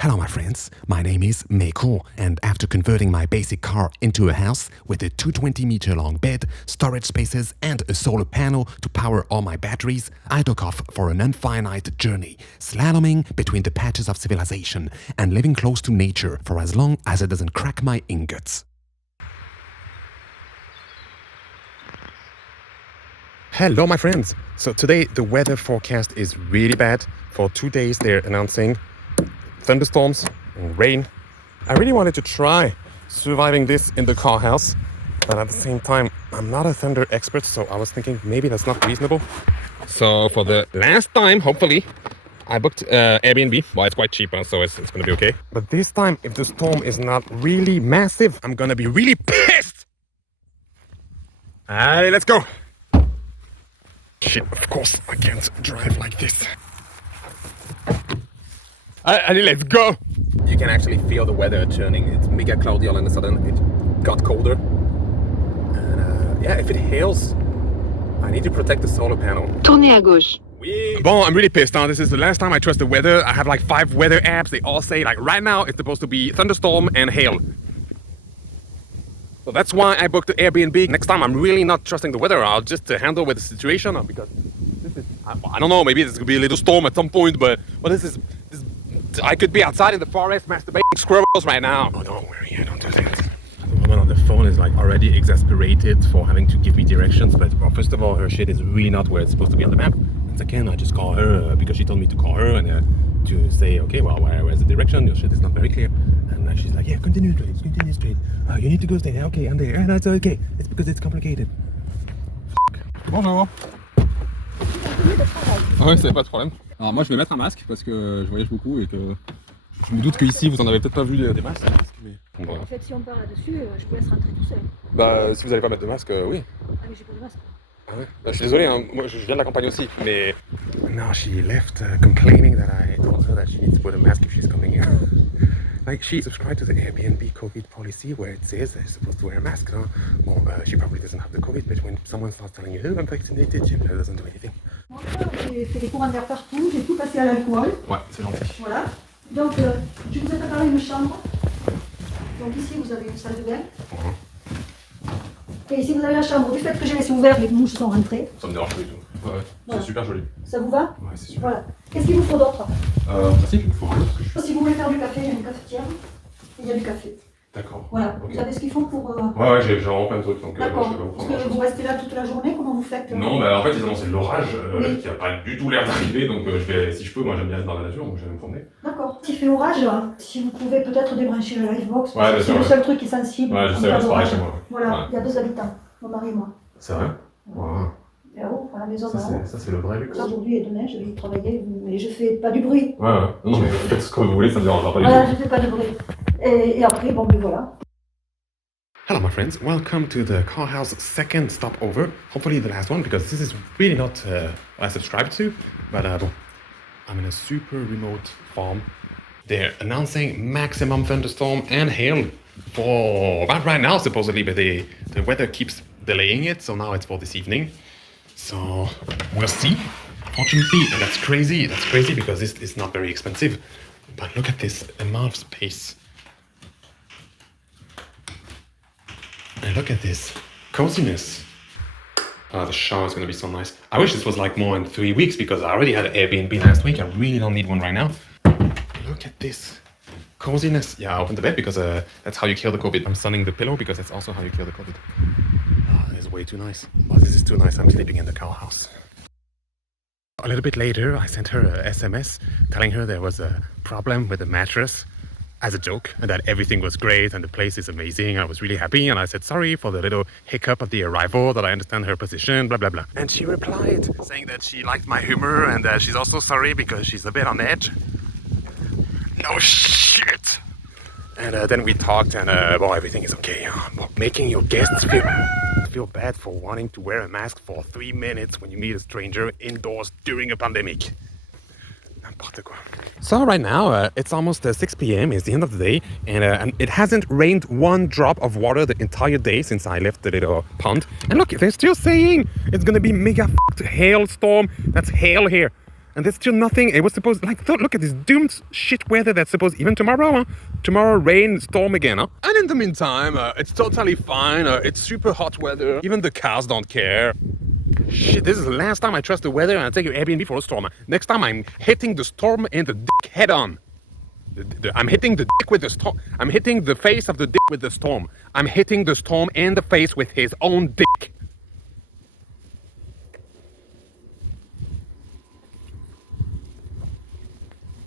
Hello my friends, my name is Meyqool, and after converting my basic car into a house with a 220-meter long bed, storage spaces and a solar panel to power all my batteries, I took off for an infinite journey, slaloming between the patches of civilization and living close to nature for as long as it doesn't crack my ingots. Hello my friends! So today the weather forecast is really bad. For 2 days they're announcing thunderstorms and rain. I really wanted to try surviving this in the car house, but at the same time I'm not a thunder expert, so I was thinking maybe that's not reasonable. So for the last time, hopefully, I booked Airbnb. Well, it's quite cheap, so it's gonna be okay. But this time, if the storm is not really massive, I'm gonna be really pissed! Alright, let's go! Shit, of course I can't drive like this. Allez, let's go! You can actually feel the weather turning. It's mega cloudy all of a sudden. It got colder. And yeah, if it hails, I need to protect the solar panel. Tournez à gauche. Oui. Bon, I'm really pissed. This is the last time I trust the weather. I have like 5 weather apps. They all say like right now it's supposed to be thunderstorm and hail. So that's why I booked the Airbnb. Next time I'm really not trusting the weather. I'll just handle with the situation because this is, I don't know, maybe there's gonna be a little storm at some point, but this I could be outside in the forest masturbating squirrels right now. Oh, don't worry, I don't do that. The woman on the phone is like already exasperated for having to give me directions, but well, first of all, her shit is really not where it's supposed to be on the map. And second, I just call her because she told me to call her and to say, okay, well, where's the direction? Your shit is not very clear. And she's like, yeah, continue straight. You need to go straight. Okay, I'm there. And it's okay. It's because it's complicated. Bonjour. Ah ouais, c'est pas de problème. Alors moi je vais mettre un masque parce que je voyage beaucoup et que je me doute qu'ici vous en avez peut-être pas vu des masques. Mais... Bon, en fait, si on part là-dessus, je vous laisse rentrer tout seul. Bah si vous allez pas mettre de masque, oui. Ah mais j'ai pas de masque. Ah ouais. Bah, je suis désolé, hein. Moi je viens de la campagne aussi, mais... Now she left complaining that I told her that she needs to put a mask if she's coming in. Like, she subscribed to the Airbnb COVID policy where it says they're supposed to wear a mask. No? Well, she probably doesn't have the COVID, but when someone starts telling you, oh, I'm vaccinated, she doesn't do anything. Moi, j'ai fait des courants d'air partout, j'ai tout passé à l'alcool. Ouais, c'est gentil. Voilà. Donc, je vous ai préparé une chambre. Donc ici, vous avez une salle de bain. Et ici, vous avez la chambre. Du fait que j'ai laissé ouvert, les mouches sont rentrées. Ça me dérange pas du tout. Ouais, voilà. C'est super joli. Ça vous va? Ouais, c'est super. Voilà. Qu'est-ce qu'il vous faut d'autre? Pratique, il me faut rien. Si vous voulez faire du café, il y a une cafetière. Il y a du café. D'accord. Voilà. Okay. Vous savez ce qu'il faut pour... Ouais, j'ai vraiment plein de trucs. D'accord. Parce que vous restez là toute la journée, comment vous faites? Non, bah en fait ils annoncent de l'orage oui. qui a pas du tout l'air d'arriver, donc je vais, si je peux, moi j'aime bien être dans la nature, donc je vais me promener. D'accord. S'il fait orage, si vous pouvez peut-être débrancher la livebox, ouais, c'est le seul truc qui est sensible. Ouais, je sais, c'est pareil chez moi. Voilà, il y a 2 habitants, mon mari et moi. C'est vrai? Wow. Et là-haut, à la maison. Ça c'est le vrai luxe. Aujourd'hui et demain, je vais y travailler, mais je fais pas du bruit. Ouais, non mais faites ce que vous voulez, ça me dérangera pas du tout. Voilà, je fais pas de bruit. Et après, bon, ben voilà. Hello my friends, welcome to the CarHouse second stopover, hopefully the last one, because this is really not what I subscribed to, but I'm in a super remote farm. They're announcing maximum thunderstorm and hail for about right now supposedly, but the weather keeps delaying it, so now it's for this evening. So we'll see. Fortunately, and that's crazy because this is not very expensive, but look at this amount of space. And look at this coziness. The shower is going to be so nice. I wish this was like more in 3 weeks because I already had an Airbnb last week. I really don't need one right now. Look at this coziness. Yeah, I opened the bed because that's how you kill the COVID. I'm sunning the pillow because that's also how you kill the COVID. This is way too nice. Well, this is too nice. I'm sleeping in the cow house. A little bit later, I sent her a SMS telling her there was a problem with the mattress. As a joke, and that everything was great and the place is amazing. I was really happy and I said sorry for the little hiccup at the arrival, that I understand her position, blah blah blah. And she replied saying that she liked my humor and that she's also sorry because she's a bit on edge. No shit! And then we talked and well, everything is okay. Making your guests feel bad for wanting to wear a mask for 3 minutes when you meet a stranger indoors during a pandemic. So right now, it's almost 6 p.m. It's the end of the day, and it hasn't rained 1 drop of water the entire day since I left the little pond. And look, they're still saying it's gonna be mega hailstorm. That's hail here. And there's still nothing. It was supposed, like, look at this doomed shit weather that's supposed, even tomorrow, huh? Tomorrow, rain, storm again, huh? And in the meantime, it's totally fine. It's super hot weather. Even the cars don't care. Shit, this is the last time I trust the weather and I take an Airbnb for a storm. Next time I'm hitting the storm in the dick head on. I'm hitting the dick with the storm. I'm hitting the face of the dick with the storm. I'm hitting the storm in the face with his own dick.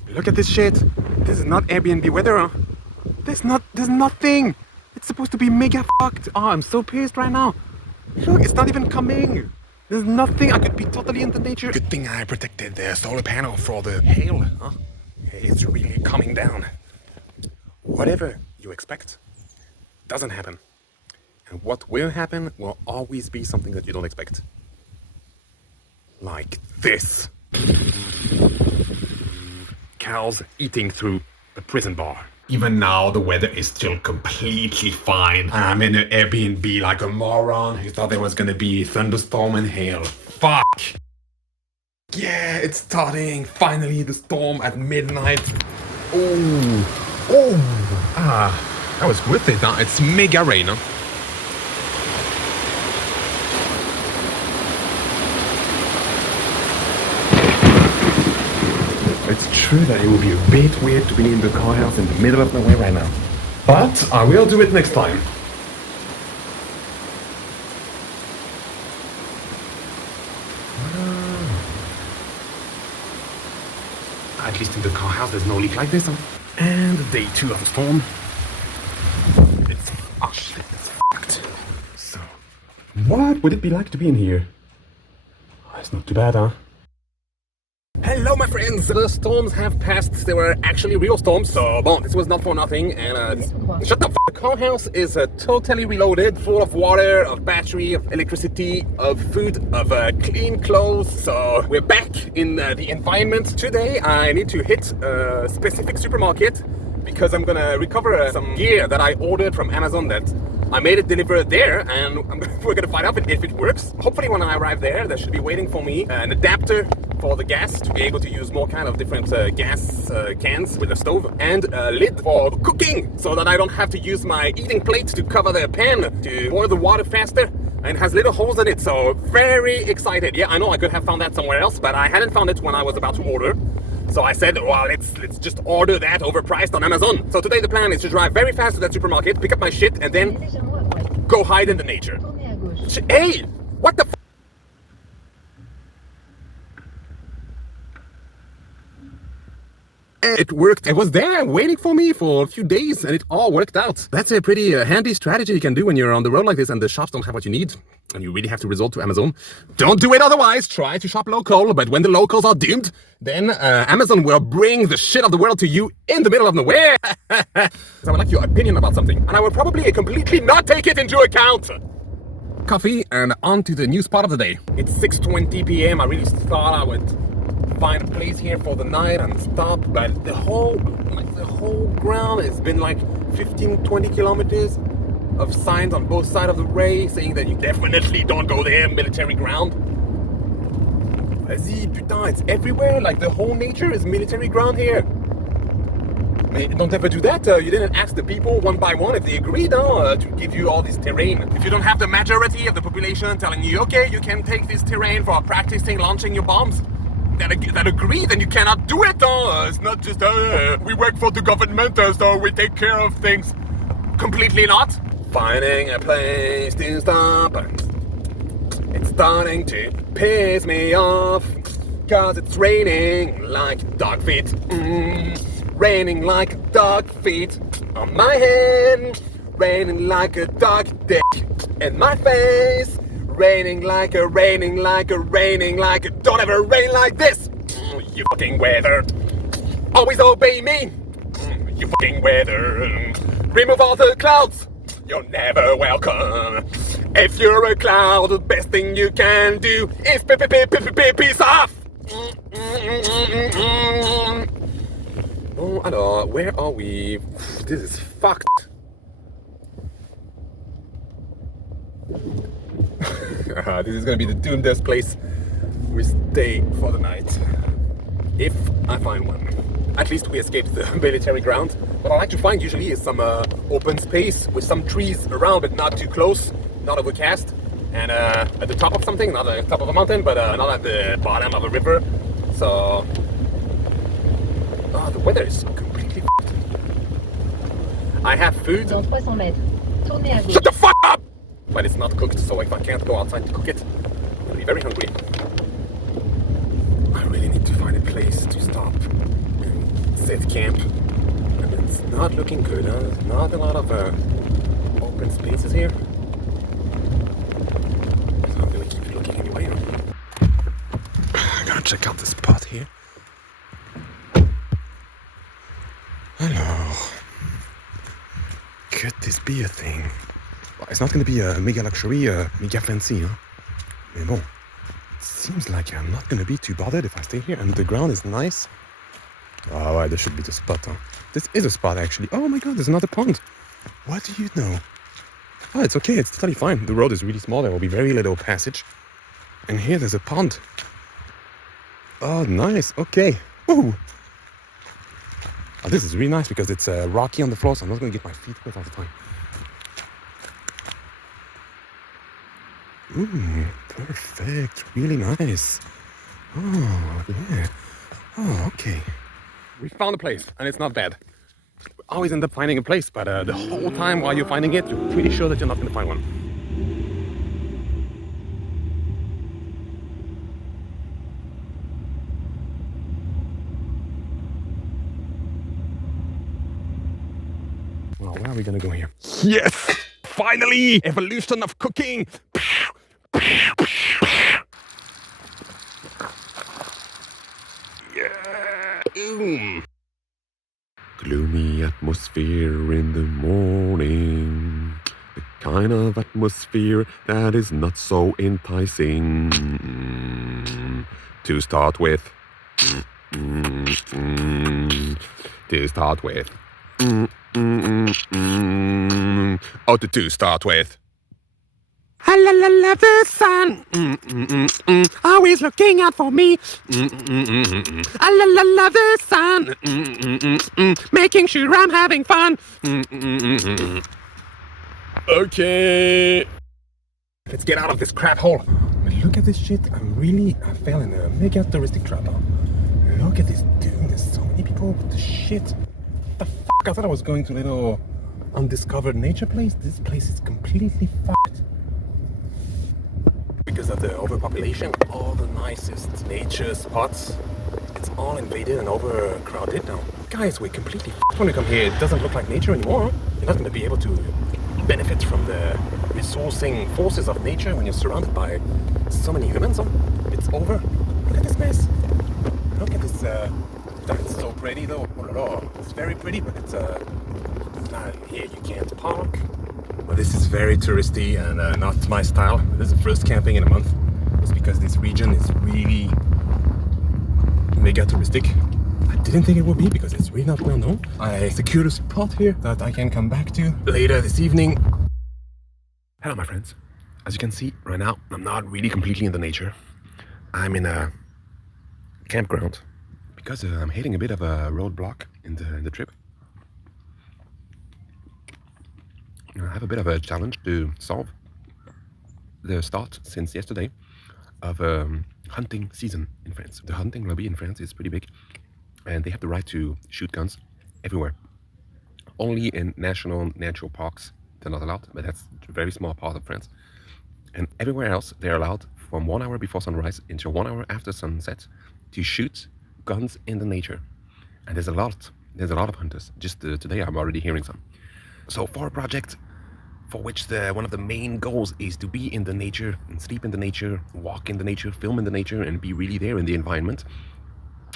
Look at this shit. This is not Airbnb weather, huh? There's nothing. It's supposed to be mega fucked. Oh, I'm so pissed right now. Look, it's not even coming. There's nothing. I could be totally in the nature. Good thing I protected the solar panel for the hail, huh? It's really coming down. Whatever you expect doesn't happen. And what will happen will always be something that you don't expect. Like this. Cows eating through a prison bar. Even now, the weather is still completely fine. I'm in an Airbnb like a moron who thought there was gonna be thunderstorm and hail. Fuck! Yeah, it's starting. Finally, the storm at midnight. That was worth it, huh? It's mega rain, huh? It's true that it would be a bit weird to be in the car house in the middle of nowhere right now. But I will do it next time. At least in the car house there's no leak like this, huh? And day 2 of the storm. It's fucked. So, what would it be like to be in here? It's not too bad, huh? Hello, my friends! The storms have passed. They were actually real storms, so bon, this was not for nothing. And shut the f***. The car house is totally reloaded, full of water, of battery, of electricity, of food, of clean clothes. So we're back in the environment. Today I need to hit a specific supermarket because I'm gonna recover some gear that I ordered from Amazon that I made it delivered there, and we're gonna find out if it works. Hopefully when I arrive there should be waiting for me an adapter for the gas to be able to use more kind of different gas cans with a stove, and a lid for cooking so that I don't have to use my eating plate to cover the pan to boil the water faster, and has little holes in it. So very excited. Yeah, I know I could have found that somewhere else, but I hadn't found it when I was about to order. So I said, well, let's just order that overpriced on Amazon. So today the plan is to drive very fast to that supermarket, pick up my shit, and then go hide in the nature. Hey! What the f***? It worked. It was there waiting for me for a few days and it all worked out. That's a pretty handy strategy you can do when you're on the road like this and the shops don't have what you need and you really have to resort to Amazon. Don't do it otherwise. Try to shop local, but when the locals are doomed, then Amazon will bring the shit of the world to you in the middle of nowhere. So I would like your opinion about something and I will probably completely not take it into account. Coffee and on to the news part of the day. It's 6:20 p.m. I really thought I would find a place here for the night and stop, but the whole ground has been like 15-20 kilometers of signs on both sides of the way saying that you definitely don't go there, military ground. Vas-y, putain, it's everywhere, like the whole nature is military ground here. Mais don't ever do that. You didn't ask the people one by one if they agreed to give you all this terrain. If you don't have the majority of the population telling you, okay, you can take this terrain for practicing launching your bombs, that agree, then you cannot do it. It's not just we work for the government, so we take care of things. Completely not. Finding a place to stop. It's starting to piss me off, cause it's raining like dog feet. Raining like dog feet on my head. Raining like a dog dick in my face. Raining like a, don't ever rain like this. You fucking weather. Always obey me. You fucking weather. Remove all the clouds. You're never welcome. If you're a cloud, the best thing you can do is peace off. Bon, alors, where are we? This is fucked. This is gonna be the doomed place we stay for the night. if I find one. At least we escaped the military ground. What I like to find usually is some open space with some trees around, but not too close, not overcast, and at the top of something, not at the top of a mountain, but not at the bottom of a river. So, the weather is completely f***ed. I have food. Dans 300 mètres, tournez à gauche. Shut the fuck up! But it's not cooked, so if I can't go outside to cook it, I'll be very hungry. I really need to find a place to stop and set camp. And it's not looking good, huh? There's not a lot of open spaces here. So I'm gonna keep looking anyway. I gotta check out this spot here. Alors, could this be a thing? Well, it's not gonna be a mega luxury, mega fancy, huh? Mais bon. Seems like I'm not gonna be too bothered if I stay here, and the ground is nice. Oh, right, this should be the spot, huh? This is a spot, actually. Oh my god, there's another pond. What do you know? Oh, it's okay, it's totally fine. The road is really small, there will be very little passage. And here there's a pond. Oh, nice, okay. Ooh. Oh, this is really nice because it's rocky on the floor, so I'm not gonna get my feet wet all the time. Ooh, perfect. Really nice. Oh, yeah. Oh, okay. We found a place, and it's not bad. We always end up finding a place, but the whole time while you're finding it, you're pretty sure that you're not going to find one. Well, where are we going to go here? Yes! Finally! Evolution of cooking! Yeah! Gloomy atmosphere in the morning. The kind of atmosphere that is not so enticing to start with. To start with. Oh, to start with. I love the sun, always looking out for me. I love the sun, making sure I'm having fun. Okay, let's get out of this crap hole. Look at this shit. I fell in a mega touristic trap. Look at this dude. There's so many people. What the shit? What the fuck? I thought I was going to a little undiscovered nature place. This place is completely fucked. Because of the overpopulation, all the nicest nature spots, it's all invaded and overcrowded now. Guys, we're completely f***ed when we come here. It doesn't look like nature anymore. You're not going to be able to benefit from the resourcing forces of nature when you're surrounded by so many humans. It's over. Look at this mess. Look at this. That's so pretty though. Oh, no. It's very pretty, but it's here you can't park. Well, this is very touristy and not my style. This is the first camping in a month. It's because this region is really mega touristic. I didn't think it would be because it's really not well known. I secured a spot here that I can come back to later this evening. Hello, my friends. As you can see right now, I'm not really completely in the nature. I'm in a campground because I'm hitting a bit of a roadblock in the trip. I have a bit of a challenge to solve. The start since yesterday of hunting season in France. The hunting lobby in France is pretty big, and they have the right to shoot guns everywhere. Only in national natural parks they're not allowed, but that's a very small part of France. And everywhere else they're allowed from 1 hour before sunrise until 1 hour after sunset to shoot guns in the nature. And there's a lot of hunters. Just today I'm already hearing some. So for a project for which one of the main goals is to be in the nature and sleep in the nature, walk in the nature, film in the nature, and be really there in the environment,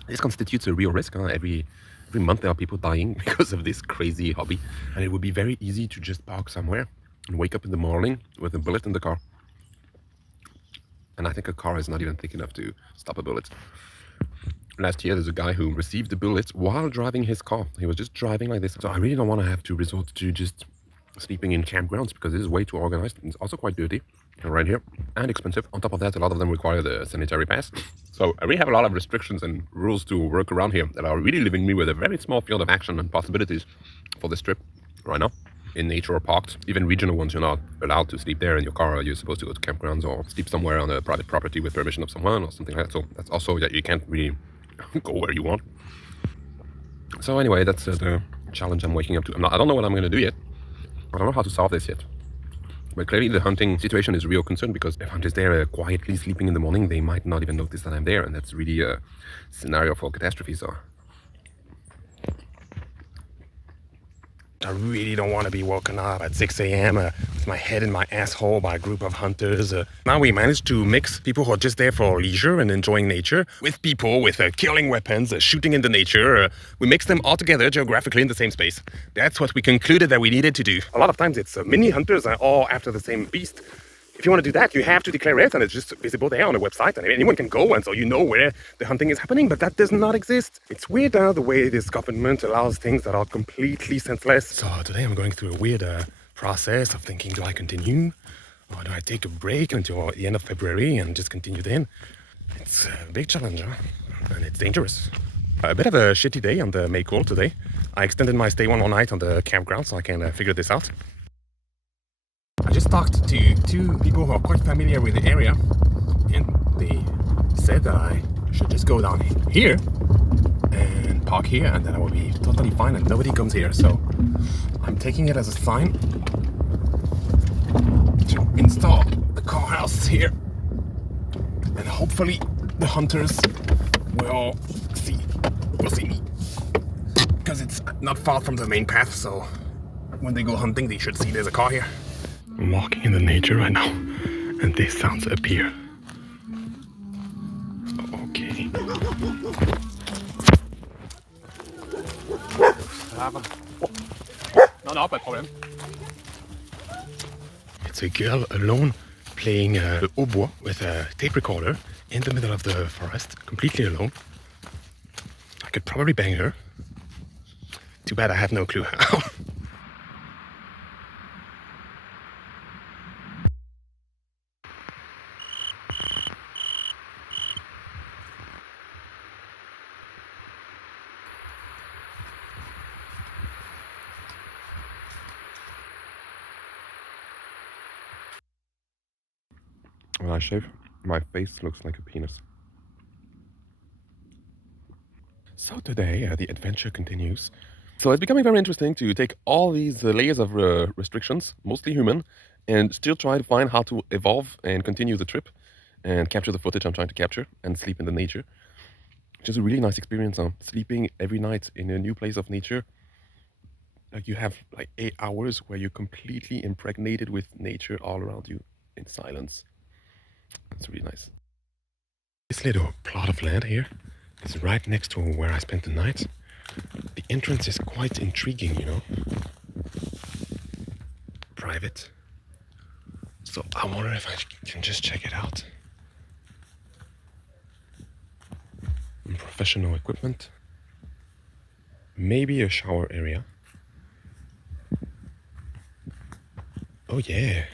this constitutes a real risk. Every month there are people dying because of this crazy hobby, and it would be very easy to just park somewhere and wake up in the morning with a bullet in the car. And I think a car is not even thick enough to stop a bullet. Last year, there's a guy who received the bullet while driving his car. He was just driving like this. So I really don't want to have to resort to just sleeping in campgrounds because this is way too organized. It's also quite dirty. right here, and expensive. On top of that, a lot of them require the sanitary pass. So I really have a lot of restrictions and rules to work around here that are really leaving me with a very small field of action and possibilities for this trip right now. In nature or parks, even regional ones, you're not allowed to sleep there in your car. You're supposed to go to campgrounds or sleep somewhere on a private property with permission of someone or something like that. So that's also that you can't really go where you want. So anyway, that's the challenge I'm waking up to. I don't know what I'm going to do yet. I don't know how to solve this yet. But clearly the hunting situation is a real concern, because if I'm just there quietly sleeping in the morning, they might not even notice that I'm there. And that's really a scenario for catastrophe. So I really don't want to be woken up at 6 a.m. With my head in my asshole by a group of hunters. Now we managed to mix people who are just there for leisure and enjoying nature with people with killing weapons, shooting in the nature. We mixed them all together geographically in the same space. That's what we concluded that we needed to do. A lot of times it's mini hunters are all after the same beast. If you want to do that, you have to declare it, and it's just visible there on a website, and anyone can go, and so you know where the hunting is happening, but that does not exist. It's weird the way this government allows things that are completely senseless. So today I'm going through a weird process of thinking, do I continue? Or do I take a break until the end of February and just continue then? It's a big challenge, huh? And it's dangerous. A bit of a shitty day on the Meyqool today. I extended my stay one more night on the campground so I can figure this out. I just talked to two people who are quite familiar with the area, and they said that I should just go down here and park here, and then I will be totally fine and nobody comes here. So I'm taking it as a sign to install the car house here, and hopefully the hunters will see me, because it's not far from the main path, so when they go hunting they should see there's a car here. I'm walking in the nature right now, and these sounds appear. Okay. Non, pas de problème. It's a girl alone playing the hautbois with a tape recorder in the middle of the forest, completely alone. I could probably bang her. Too bad I have no clue how. when I shave, my face looks like a penis. So today, the adventure continues. So it's becoming very interesting to take all these layers of restrictions, mostly human, and still try to find how to evolve and continue the trip and capture the footage I'm trying to capture and sleep in the nature. Just a really nice experience, sleeping every night in a new place of nature. Like you have like 8 hours where you're completely impregnated with nature all around you in silence. It's really nice. This little plot of land here is right next to where I spent the night. The entrance is quite intriguing, you know. Private. So I wonder if I can just check it out. Professional equipment. Maybe a shower area. Oh yeah.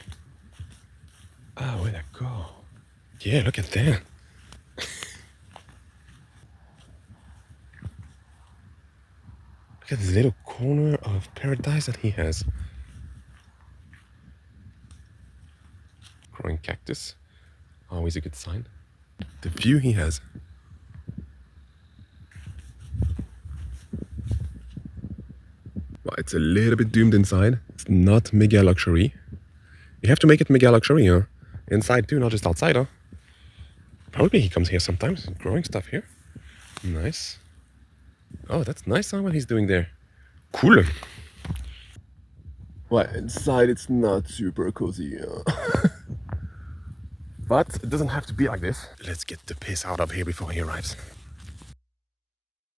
Ah, where'd that go? Yeah, look at that. Look at this little corner of paradise that he has. Growing cactus. Always a good sign. The view he has. Well, it's a little bit doomed inside. It's not mega luxury. You have to make it mega luxury, huh? Inside too, not just outside, huh? Probably he comes here sometimes, growing stuff here. Nice. Oh, that's nice, huh, what he's doing there. Cool. Well, inside it's not super cozy, but it doesn't have to be like this. Let's get the piss out of here before he arrives.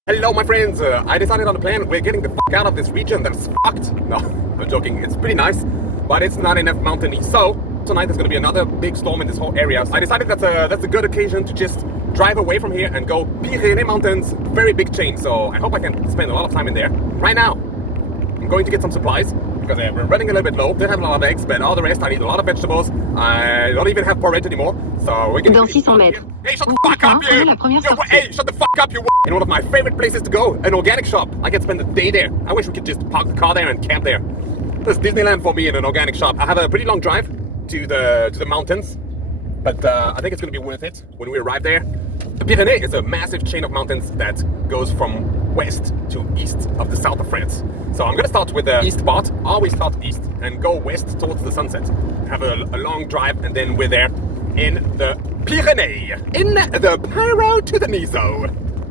Hello, my friends. I decided on the plan. We're getting the fuck out of this region that's fucked. No, I'm joking. It's pretty nice, but it's not enough mountainy. So tonight there's going to be another big storm in this whole area. So I decided that's a good occasion to just drive away from here and go Pyrenees Mountains. Very big chain. So I hope I can spend a lot of time in there. Right now, I'm going to get some supplies. because we're running a little bit low. Don't have a lot of eggs, but all the rest I need a lot of vegetables. I don't even have porridge anymore, so we're gonna. Dans 600 mètres. Hey, shut the fuck up, you! La première Yo, sortie. hey, shut the fuck up, you! In one of my favorite places to go, an organic shop. I can spend the day there. I wish we could just park the car there and camp there. That's Disneyland for me in an organic shop. I have a pretty long drive to the mountains, but I think it's gonna be worth it when we arrive there. The Pyrenees is a massive chain of mountains that goes from west to east of the south of France. So I'm gonna start with the east part, always start east, and go west towards the sunset. Have a long drive, and then we're there in the Pyrenees, in the Pyro to the Miso.